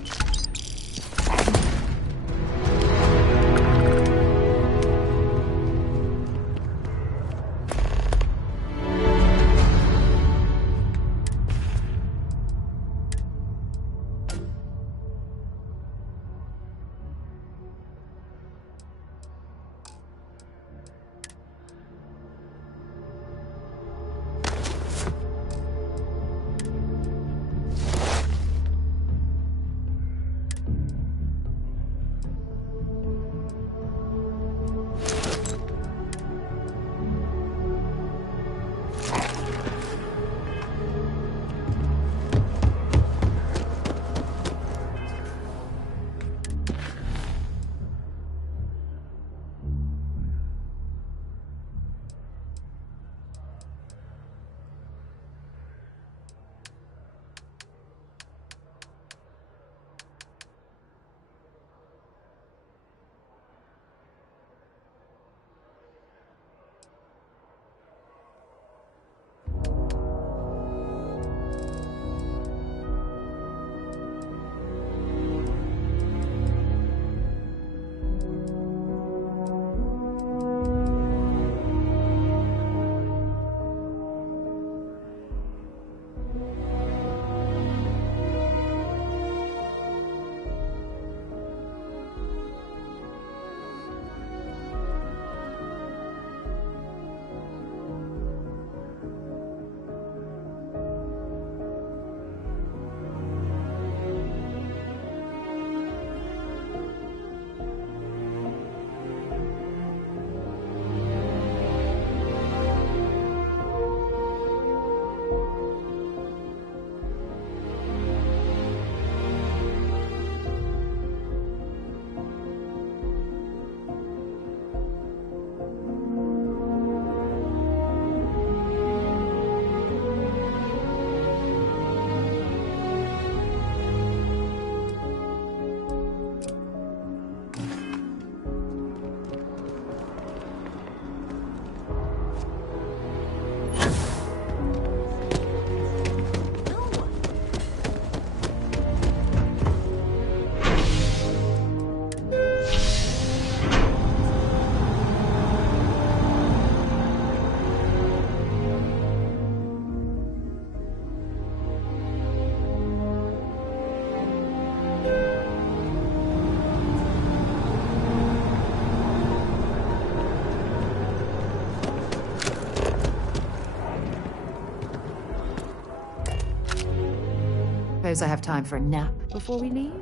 Suppose I have time for a nap before we leave?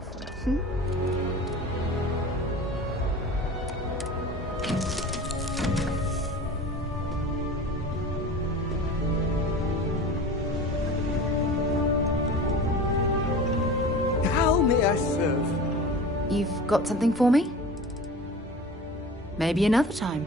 Hmm? How may I serve? You've got something for me? Maybe another time.